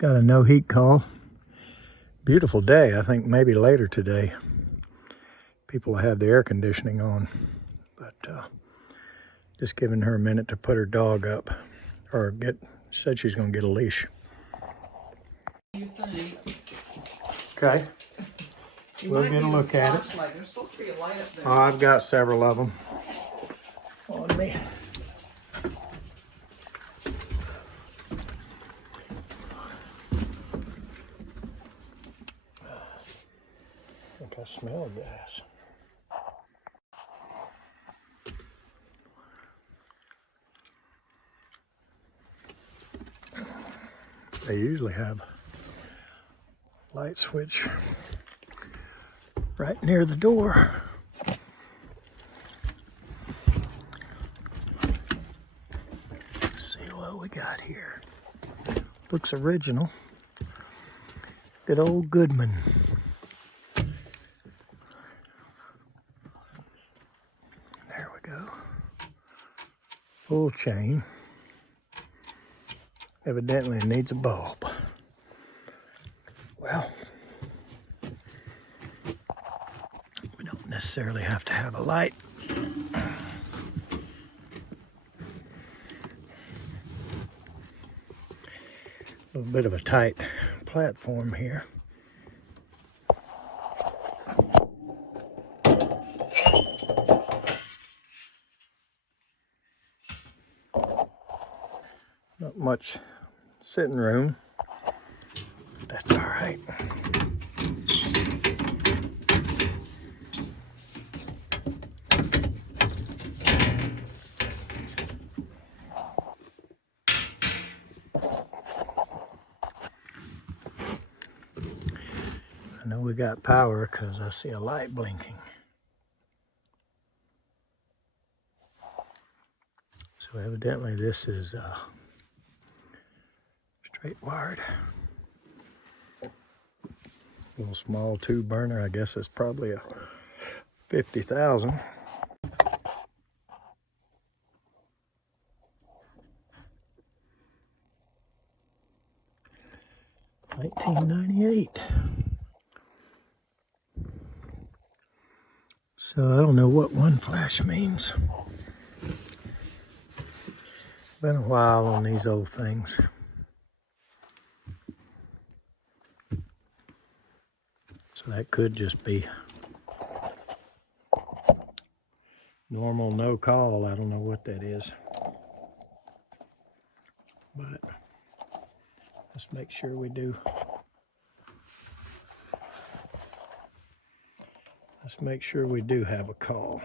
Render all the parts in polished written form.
Got a no heat call. Beautiful day. I think maybe later today people will have the air conditioning on. But just giving her a minute to put her dog up. Or said she's going to get a leash. You think? Okay. We'll get a look at it. There's supposed to be a light up there. Oh, I've got several of them on me. I think I smell gas. They usually have a light switch right near the door. Let's see what we got here. Looks original. Good old Goodman. There we go. Full chain. Evidently it needs a bulb. Well, we don't necessarily have to have a light. A little bit of a tight platform here. Not much sitting room, but that's all right. I know we got power because I see a light blinking. So evidently this is straight wired. Little small 2 burner. I guess it's probably a 50,000. $19.98. So I don't know what one flash means. Been a while on these old things. So that could just be normal no call. I don't know what that is. But let's make sure we do. Let's make sure we do have a call.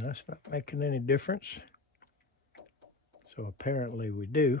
That's not making any difference. So apparently we do.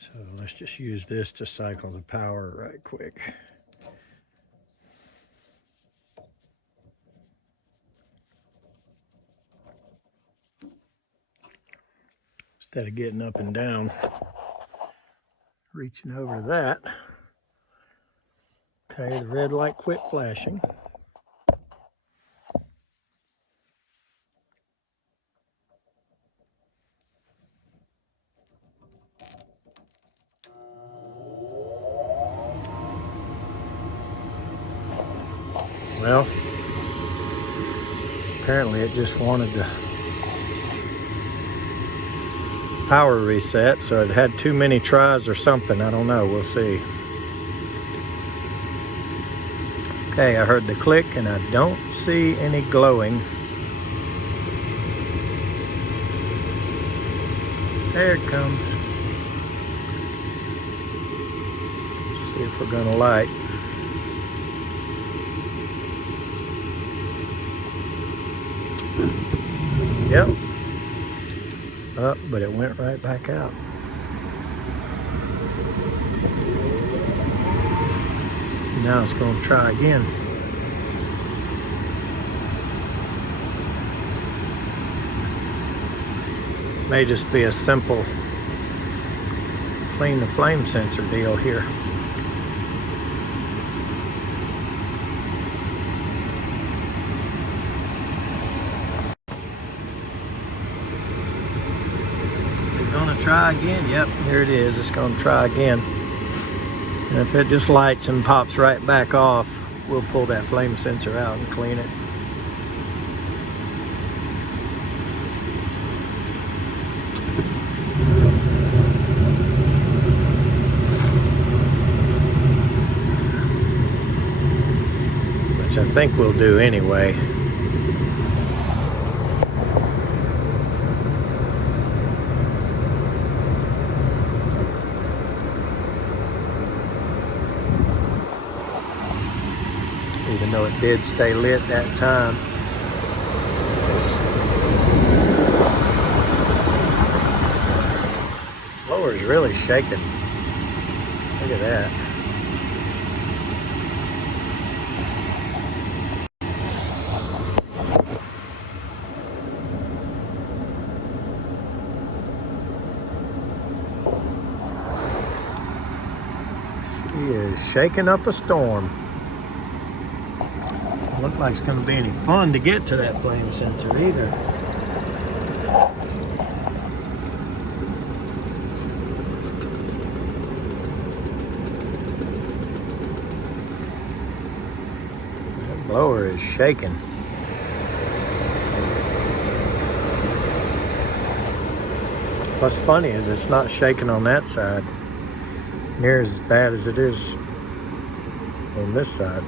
So let's just use this to cycle the power right quick. Instead of getting up and down, reaching over to that. Okay, the red light quit flashing. Well, apparently it just wanted to power reset, so it had too many tries or something. I don't know. We'll see. Okay, I heard the click and I don't see any glowing. There it comes. See if we're gonna light. Yep. Oh, but it went right back out. Now it's gonna try again. May just be a simple clean the flame sensor deal here. It's gonna try again. Yep, here it is. It's gonna try again. And if it just lights and pops right back off, we'll pull that flame sensor out and clean it. Which I think we'll do anyway. Even though it did stay lit that time. This blower is really shaking. Look at that. She is shaking up a storm. Doesn't look like it's going to be any fun to get to that flame sensor either. That blower is shaking. What's funny is it's not shaking on that side near as bad as it is on this side.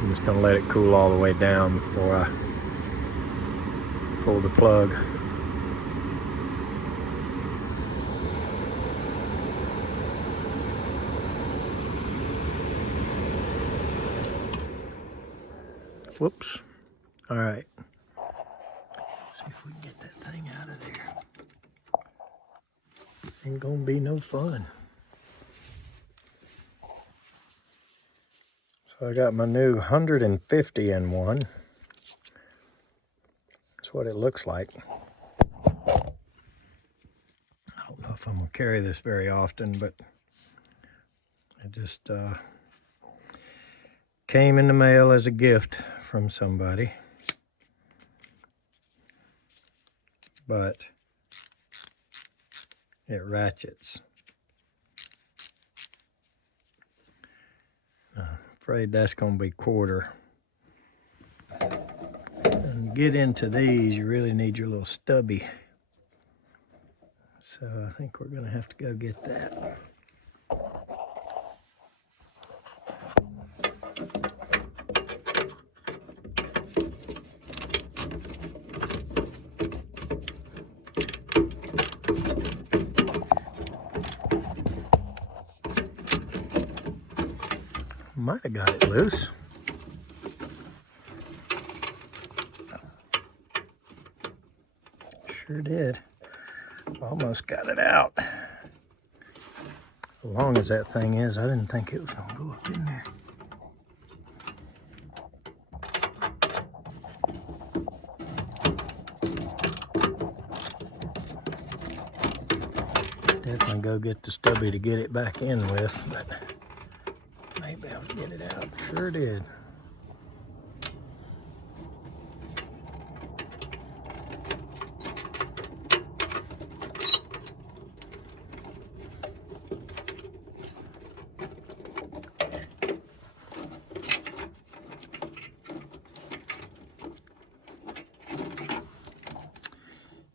I'm just gonna let it cool all the way down before I pull the plug. Whoops. All right. See if we can get that thing out of there. Ain't gonna be no fun. So I got my new 150 in one. That's what it looks like. I don't know if I'm gonna carry this very often, but it just came in the mail as a gift from somebody. But it ratchets. Afraid that's gonna be quarter. And to get into these, you really need your little stubby. So I think we're gonna have to go get that. Might have got it loose. Sure did. Almost got it out. As long as that thing is, I didn't think it was gonna go up in there. Definitely go get the stubby to get it back in with, but maybe I'll get it out. Sure did.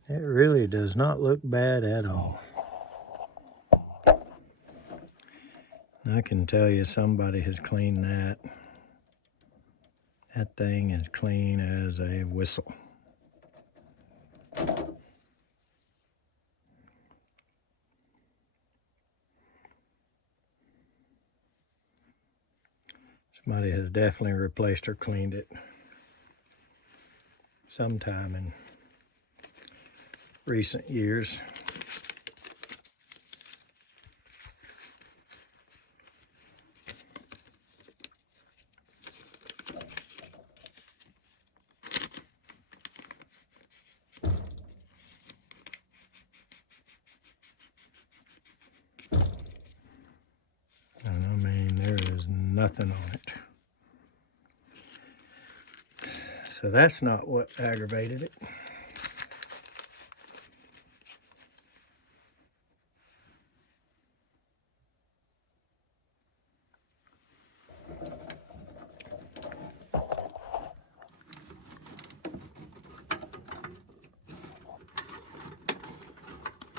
It really does not look bad at all. I can tell you somebody has cleaned that. That thing is clean as a whistle. Somebody has definitely replaced or cleaned it sometime in recent years. And I mean, there is nothing on it. So that's not what aggravated it.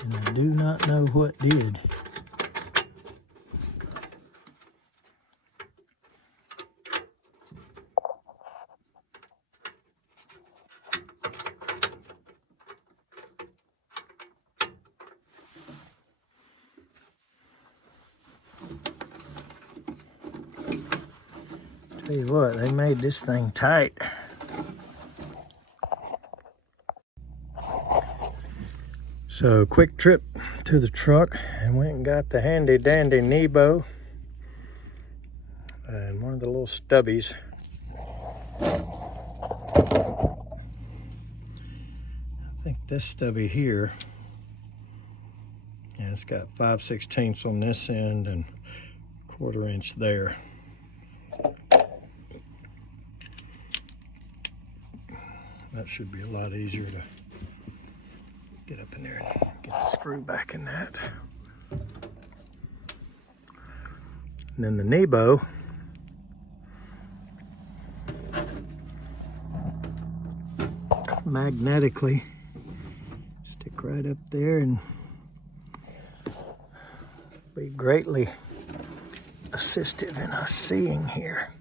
And I do not know what did. Tell you what, they made this thing tight. So quick trip to the truck and went and got the handy dandy Nebo and one of the little stubbies. I think this stubby here, and it's got 5/16 on this end and 1/4 inch there. That should be a lot easier to get up in there and get the screw back in that. And then the Nebo, magnetically stick right up there and be greatly assistive in us seeing here.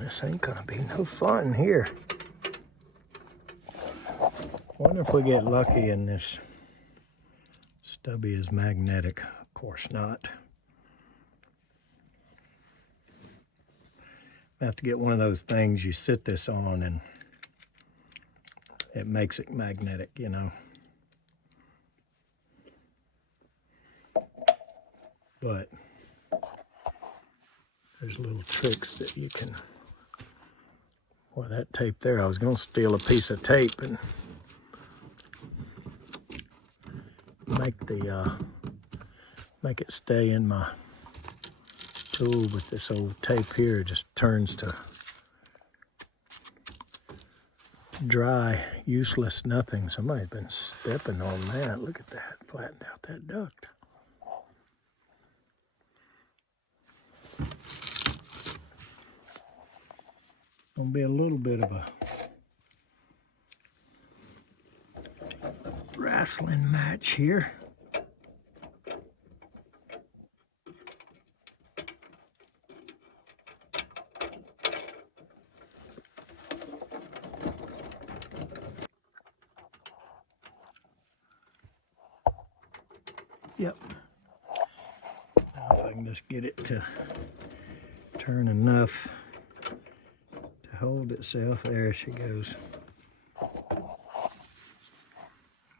This ain't gonna be no fun here. Wonder if we get lucky and this stubby is magnetic. Of course not. I have to get one of those things you sit this on and it makes it magnetic, you know. But there's little tricks that you can. Boy, that tape there, I was going to steal a piece of tape and make it stay in my tool, but this old tape here just turns to dry, useless nothing. Somebody's been stepping on that. Look at that, flattened out that duct. Gonna be a little bit of a wrestling match here. Yep. Now if I can just get it to turn enough to hold itself. There she goes.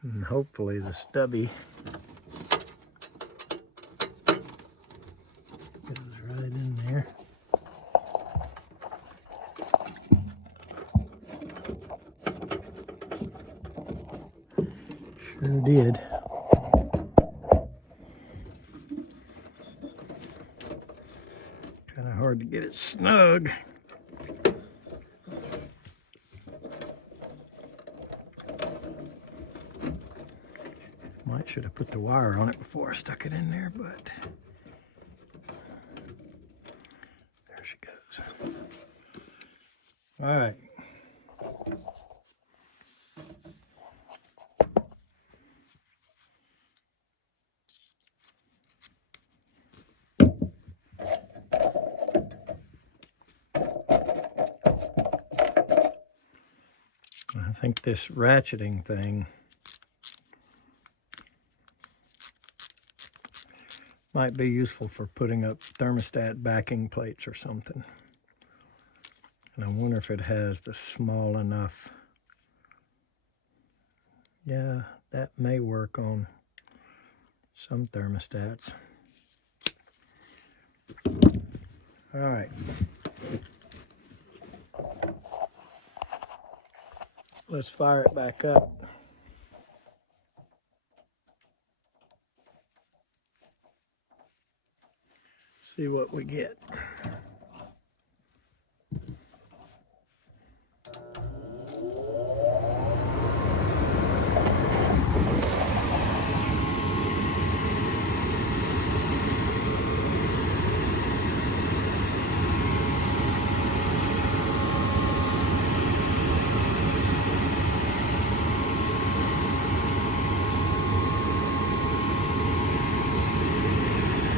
And hopefully the stubby goes right in there. Sure did. Kind of hard to get it snug. Should have put the wire on it before I stuck it in there, but there she goes. All right. think this ratcheting thing might be useful for putting up thermostat backing plates or something. And I wonder if it has the small enough. Yeah, that may work on some thermostats. All right. Let's fire it back up. See what we get.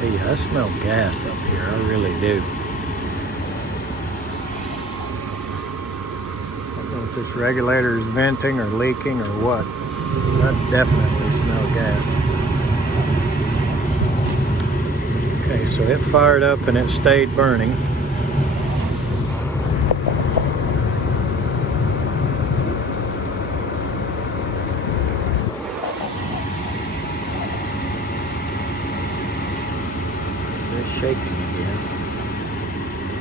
Hey, I smell gas up here, I really do. I don't know if this regulator is venting or leaking or what. I definitely smell gas. Okay, so it fired up and it stayed burning. It's shaking again.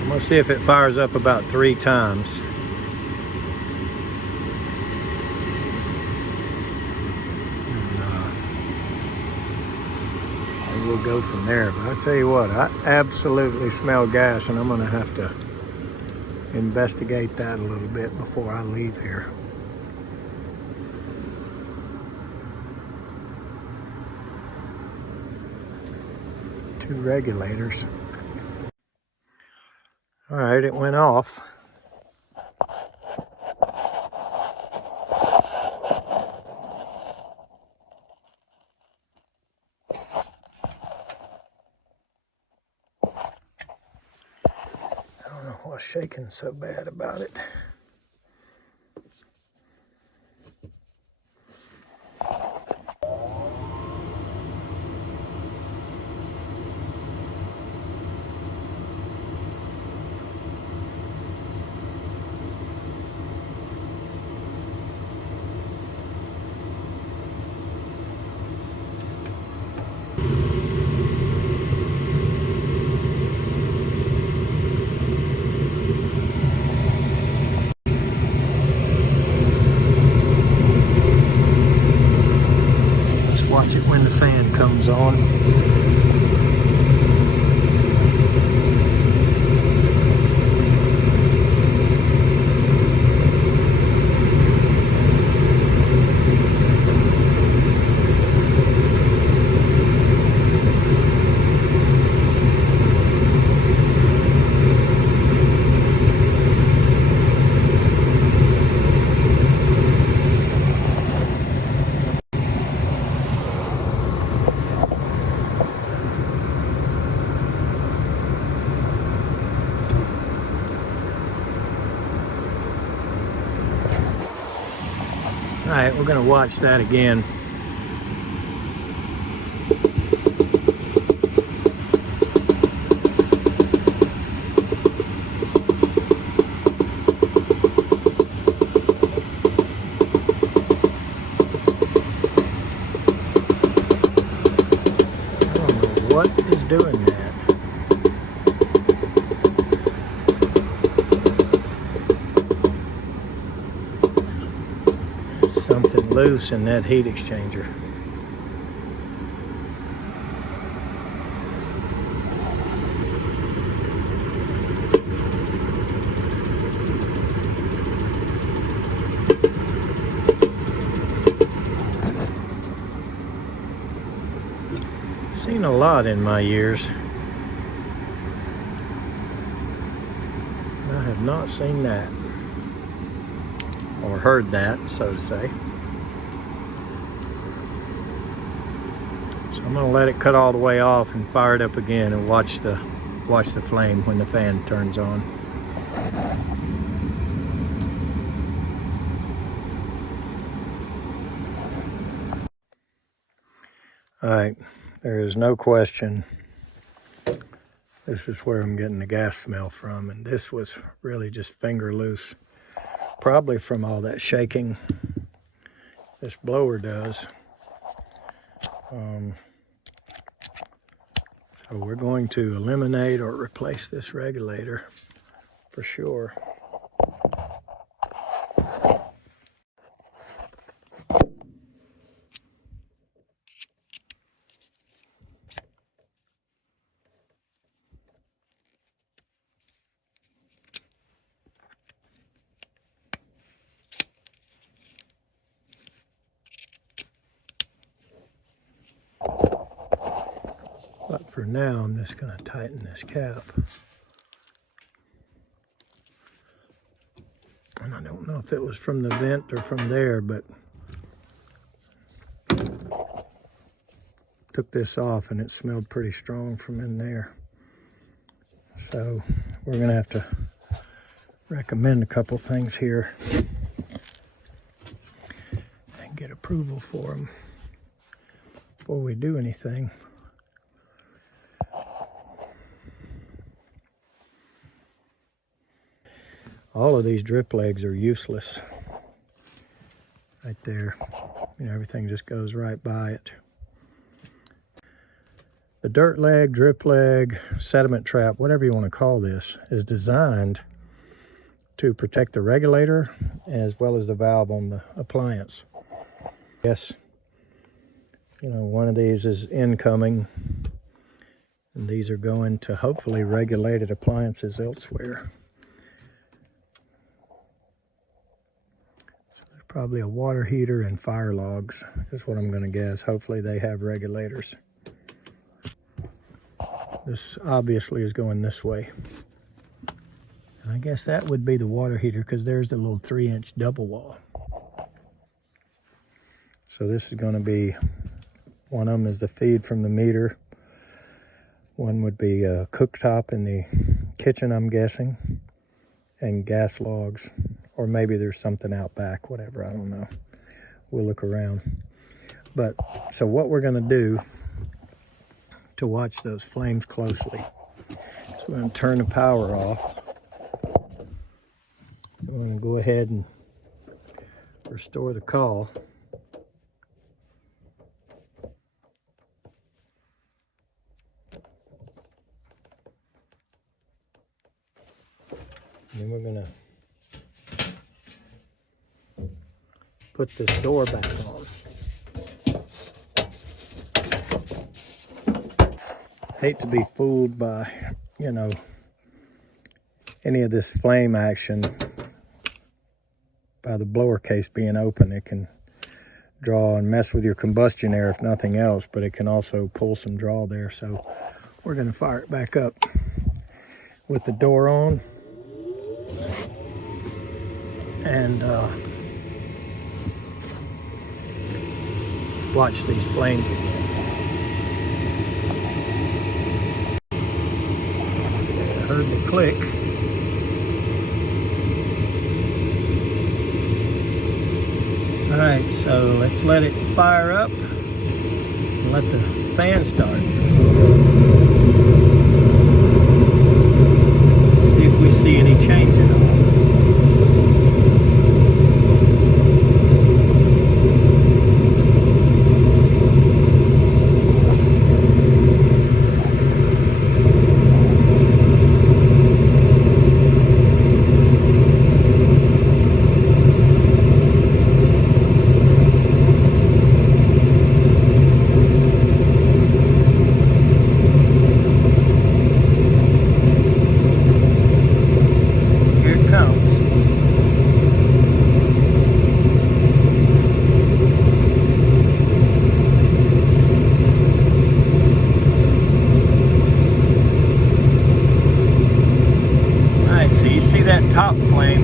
I'm gonna see if it fires up about 3 times. And we'll go from there. But I tell you what, I absolutely smell gas, and I'm gonna have to investigate that a little bit before I leave here. Two regulators. All right, it went off. I don't know what's shaking so bad about it. Watch it when the fan comes on. All right, we're gonna watch that again. I don't know what is doing that. Something loose in that heat exchanger. Seen a lot in my years. I have not seen that, or heard that, so to say. So I'm gonna let it cut all the way off and fire it up again and watch the flame when the fan turns on. All right, there is no question. This is where I'm getting the gas smell from, and this was really just finger loose. Probably from all that shaking this blower does. So we're going to eliminate or replace this regulator for sure. But for now, I'm just going to tighten this cap. And I don't know if it was from the vent or from there, but took this off and it smelled pretty strong from in there. So we're going to have to recommend a couple things here and get approval for them before we do anything. All of these drip legs are useless right there. You know, everything just goes right by it. The dirt leg, drip leg, sediment trap, whatever you want to call this, is designed to protect the regulator as well as the valve on the appliance. Yes, you know, one of these is incoming, and these are going to hopefully regulated appliances elsewhere. Probably a water heater and fire logs is what I'm going to guess. Hopefully they have regulators. This obviously is going this way. And I guess that would be the water heater because there's a little 3-inch double wall. So this is going to be, one of them is the feed from the meter. One would be a cooktop in the kitchen, I'm guessing, and gas logs. Or maybe there's something out back, whatever, I don't know. We'll look around. But, so what we're gonna do to watch those flames closely, so we're gonna turn the power off. We're gonna go ahead and restore the call. And then we're gonna put this door back on. Hate to be fooled by, you know, any of this flame action by the blower case being open. It can draw and mess with your combustion air if nothing else, but it can also pull some draw there. So we're gonna fire it back up with the door on. And watch these flames again. I heard the click. All right, so let's let it fire up and let the fan start. See if we see any change at all. Top flame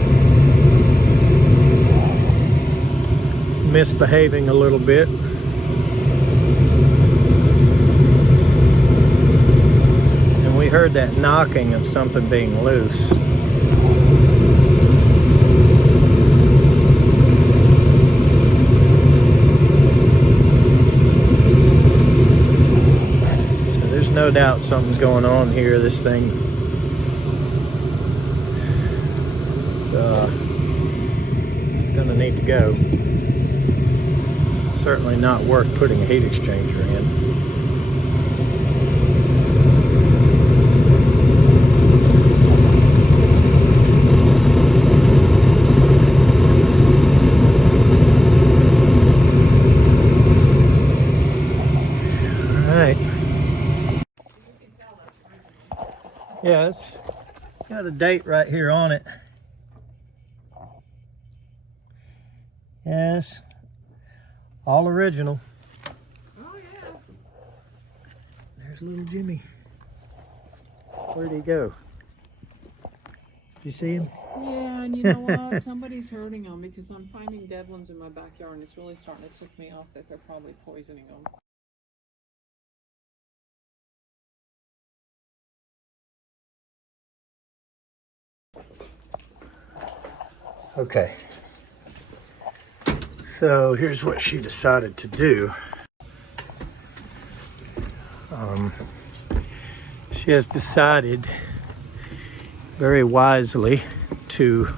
misbehaving a little bit. And we heard that knocking of something being loose. no doubt something's going on here. This thing it's gonna need to go. Certainly not worth putting a heat exchanger in. Yeah, it's got a date right here on it. Yes, all original. Oh yeah. There's little Jimmy. Where'd he go? Did you see him? Yeah, and you know what? Somebody's hurting them because I'm finding dead ones in my backyard, and it's really starting to tick me off that they're probably poisoning them. Okay. So here's what she decided to do. She has decided very wisely to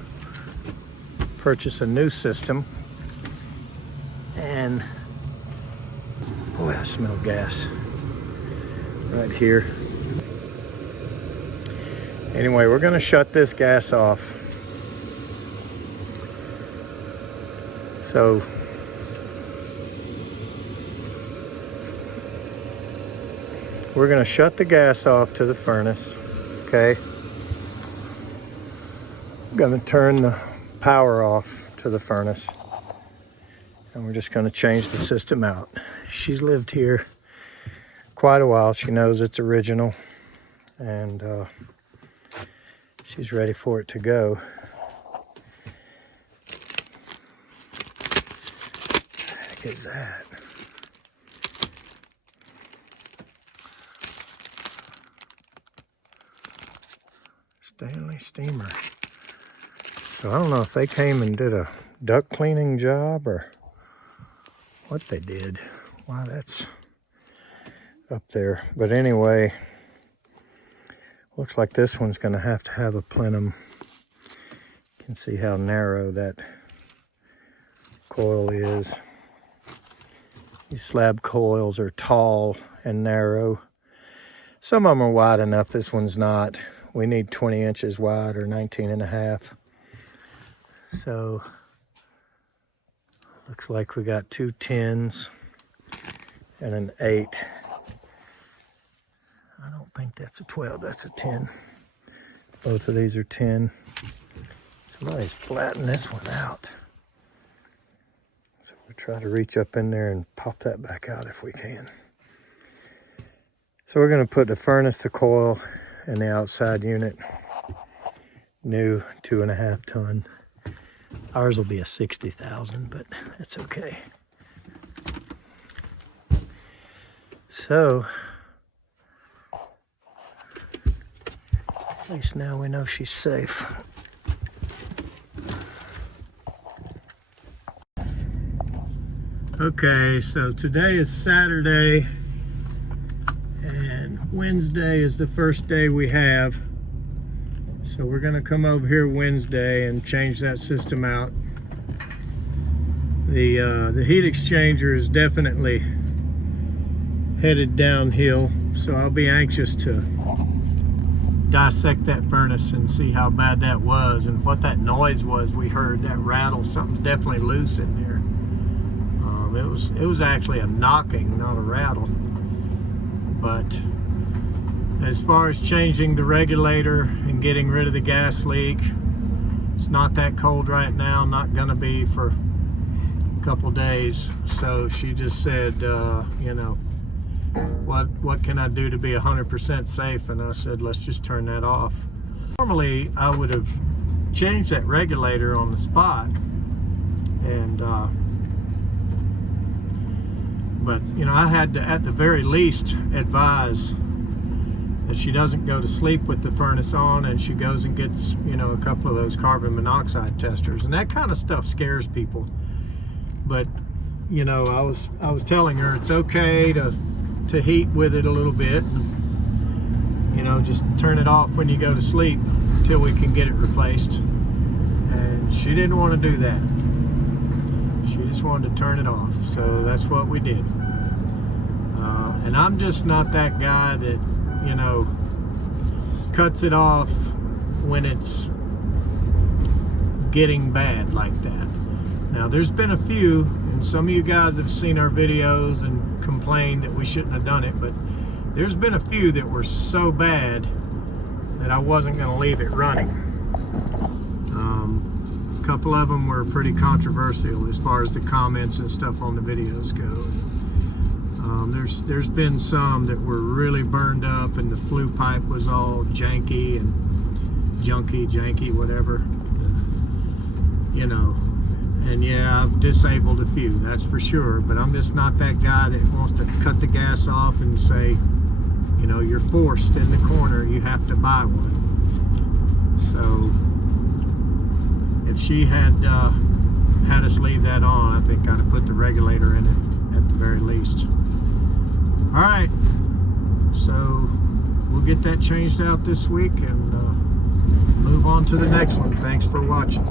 purchase a new system. And boy, I smell gas right here. Anyway, we're going to shut this gas off. So we're going to shut the gas off to the furnace, okay? I'm going to turn the power off to the furnace, and we're just going to change the system out. She's lived here quite a while. She knows it's original, and she's ready for it to go. What is that? Stanley steamer. So I don't know if they came and did a duct cleaning job or what they did. Wow, that's up there. But anyway, looks like this one's going to have a plenum. You can see how narrow that coil is. These slab coils are tall and narrow. Some of them are wide enough. This one's not. We need 20 inches wide or 19 and a half. So looks like we got 2 10s and an 8. I don't think that's a 12, that's a 10. Both of these are 10. Somebody's flattened this one out. So we'll try to reach up in there and pop that back out if we can. So we're going to put the furnace, the coil, and the outside unit. New 2.5 ton. Ours will be a 60,000, but that's okay. So at least now we know she's safe. Okay, so today is Saturday, and Wednesday is the first day we have. So we're gonna come over here Wednesday and change that system out. The heat exchanger is definitely headed downhill, so I'll be anxious to dissect that furnace and see how bad that was and what that noise was we heard, that rattle. Something's definitely loose in there. It was actually a knocking, not a rattle. But as far as changing the regulator and getting rid of the gas leak, it's not that cold right now, not gonna be for a couple days. So she just said, you know, what can I do to be 100% safe? And I said, let's just turn that off. Normally I would have changed that regulator on the spot, and but you know, I had to at the very least advise that she doesn't go to sleep with the furnace on, and she goes and gets, you know, a couple of those carbon monoxide testers, and that kind of stuff scares people. But you know, I was telling her it's okay to heat with it a little bit, know, just turn it off when you go to sleep till we can get it replaced. And she didn't want to do that. She just wanted to turn it off. So that's what we did. And I'm just not that guy that, you know, cuts it off when it's getting bad like that. Now, there's been a few, and some of you guys have seen our videos and complained that we shouldn't have done it, but there's been a few that were so bad that I wasn't going to leave it running. A couple of them were pretty controversial as far as the comments and stuff on the videos go. There's been some that were really burned up, and the flue pipe was all janky and janky, whatever, you know. And yeah, I've disabled a few, that's for sure, but I'm just not that guy that wants to cut the gas off and say, you know, you're forced in the corner, you have to buy one. So if she had had us leave that on, I think I'd have put the regulator in it at the very least. All right, so we'll get that changed out this week and move on to the next one. Thanks for watching.